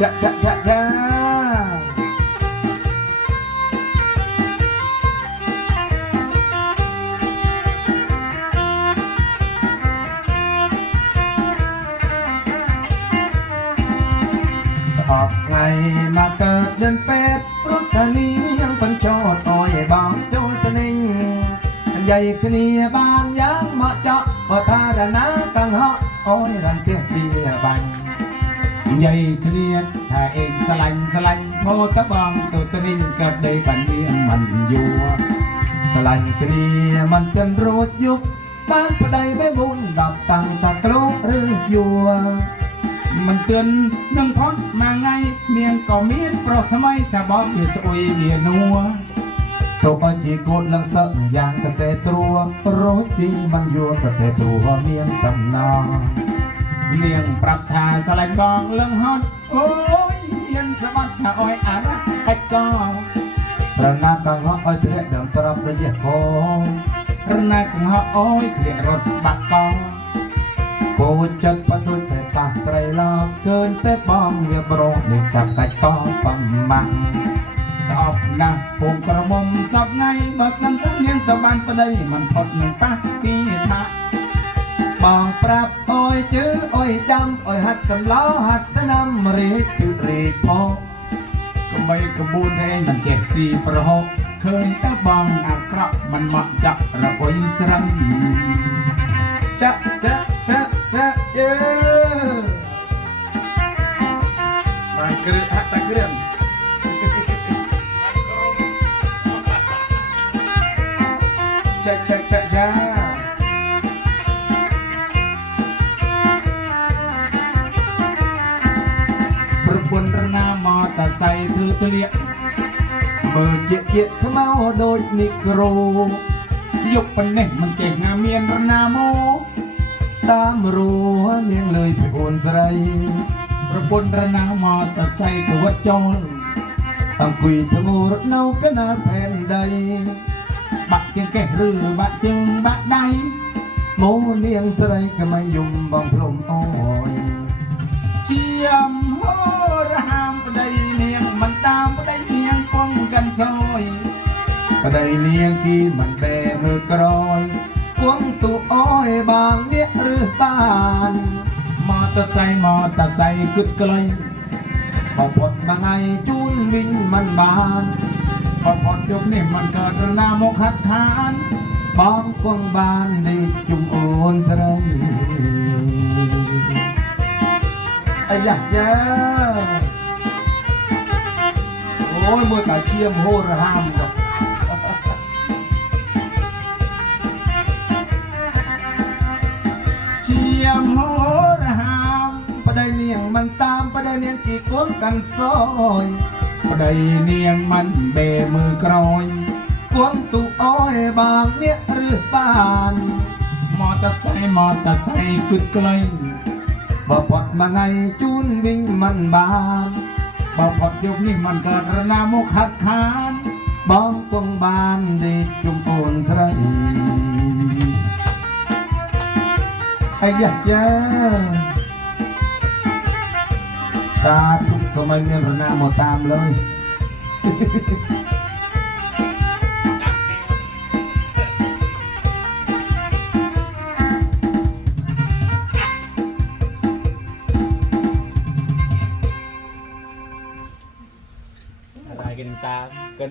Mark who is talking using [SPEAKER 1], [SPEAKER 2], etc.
[SPEAKER 1] ชะชะชะชะออกไงมาเกิดเดินเป็ดรถคันนี้ยังปนโชดอ่อยบางจูตะนิงอันใหญ่ขนีบางยังมาเจาะพอทารณากังหาะอ้อยรันเตี้ยเตี้ยบัง
[SPEAKER 2] និយាយគ្នាថាអេងស្រឡាញ់ស្រឡាញ់ធោតបងទៅទៅនេះកើតដីបានមានមិនយួរ
[SPEAKER 1] ស្រឡាញ់គ្នាមិនទាន់រួចយុគបានប្តីไปមុន10តាំងតាក្លោកឬយួរ
[SPEAKER 2] មិនទឿននឹងផុតមួយថ្ងៃនាងក៏មានប្រុសថ្មីថាបងវាស្អុយវានួរ
[SPEAKER 1] ទៅបើជាកូនលឹងសឹកយ៉ាងកសេត្រួរួចទីមិនយួរកសេត្រួមានតំណង
[SPEAKER 2] នាងប្រាប់ថាស្រឡាញ់បងលឹងហត់អូយហ៊ានស្បាត់ថាអយអារ៉ាកាច់ក
[SPEAKER 1] ប្រណាកង្ហកឲ្យធ្លាក់ដើមត្រប់រយៈកង
[SPEAKER 2] រណាកង្ហក់អូយគ្រារត់បាក់កង
[SPEAKER 1] ពូចិត្តបដូចតែប៉ះស្រីឡោឃើញតែបងវាប្រងនឹងចាប់កាច់កងបំមាំង
[SPEAKER 2] ស្អប់ណាស់ពងក្រមុំសពថ្ងៃបើសិនតែនាងទៅបានប្តីមិនផុតនឹងប៉ះពីថា
[SPEAKER 1] បងប្រាប់អើយជឺអើយចាំអើយហាត់សំឡោហាត់ស្នាមរីកគឺរីកផង
[SPEAKER 2] កំបីកបួនឯងមិនចេះស៊ីប្រហុកឃើញតែបងអាក្រក់មិនមកចាក់រអុយស្រឹង
[SPEAKER 1] ចាក់ចាក់ចាក់ចាក់យេបានគ្រឿហាក់តែគ្រឿចាក់ចាក់ចាក់ចាក់
[SPEAKER 2] ពន្ធរណាមកតសៃធ្វើទលាក
[SPEAKER 1] មើលជាជាខ្មៅដូចមីក្រូ
[SPEAKER 2] យកប៉ុណ្ណេះមិនចេះណាមានរណាមក
[SPEAKER 1] តាមរួនាងលើយពីអូនស្រី
[SPEAKER 2] ប្រពន្ធរណាមកតសៃទៅវត្តចូល
[SPEAKER 1] អង្គុយធ្ងរនៅកណាផែនដី
[SPEAKER 2] បាក់ជើងកេះឬបាក់ជើងបាក់ដៃ
[SPEAKER 1] មកនាងស្រីក៏មិនយំបងព្រំអយ
[SPEAKER 2] ជាម សោយ
[SPEAKER 1] ប្តីនាងគីមិនបែមើលក្រោយគួងទូអយបងអ្នកឬបាន
[SPEAKER 2] មកតសៃមកតសៃគិតក្លៃ
[SPEAKER 1] បងផុតមួយថ្ងៃជូនវិញមិនបាន
[SPEAKER 2] ផុតផុតយកនេះมันកើតរណាមកខាត់ខាន
[SPEAKER 1] បងគង់បាននេះជុំអូនស្រីអាយ៉ាយ៉ាអូ យមួយកាឈាមហូររហាមក៏
[SPEAKER 2] ជាមហោរហាម
[SPEAKER 1] ប្តីនាងមិនតាមប្តីនាងគីគួងកាន់សោយ
[SPEAKER 2] ប្តីនាងមិនបេមើលក្រោយ
[SPEAKER 1] គួងទូអយបងអ្នកឬបាន
[SPEAKER 2] មកតសៃមកតសៃគិតក្លៃ
[SPEAKER 1] បើផុតមួយថ្ងៃជូនវិញមិនបាន
[SPEAKER 2] បើផុតយកនេះมันកើតរណាមកខាត់ខាន
[SPEAKER 1] បងគង់បានទេជុំអូនស្រីអាយ៉ាយ៉ាសាធុក៏មិនមានរណា មកតាមលើយ